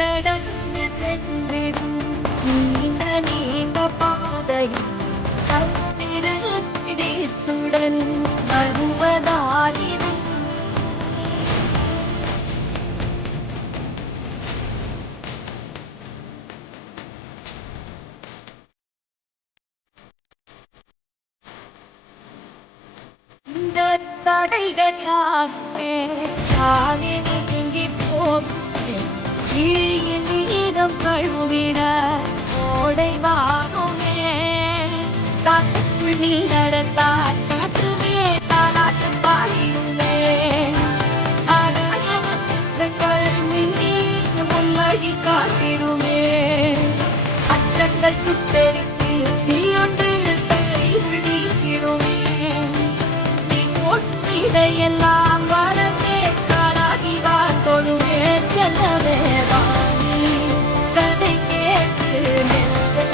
நடந்து சென்றிடும் நீண்ட நீண்ட பாதையில் தன்னிரு பிடித்துடன் வருவதாயிரம் இந்த தடைகளாகவே சாமி நீங்கி போகுமே கிழியின் நீரம் கழுவிட ஓடை வாருமே காட்டுக்குள் நீ நடந்தால் காற்றுமே தாலாட்டு பாடிடுமே ஆகாயங்கள் மின்னி உன் வழி காட்டிடுமே அச்சங்கள் சுட்டெரித்து நீ ஒன்று நீக்கிடுமே இதையெல்லாம் வளர்த்தே காடாகி வாழ்ந்தொழுவே செல்லவே வாணி கதை கேட்டு மெல்ல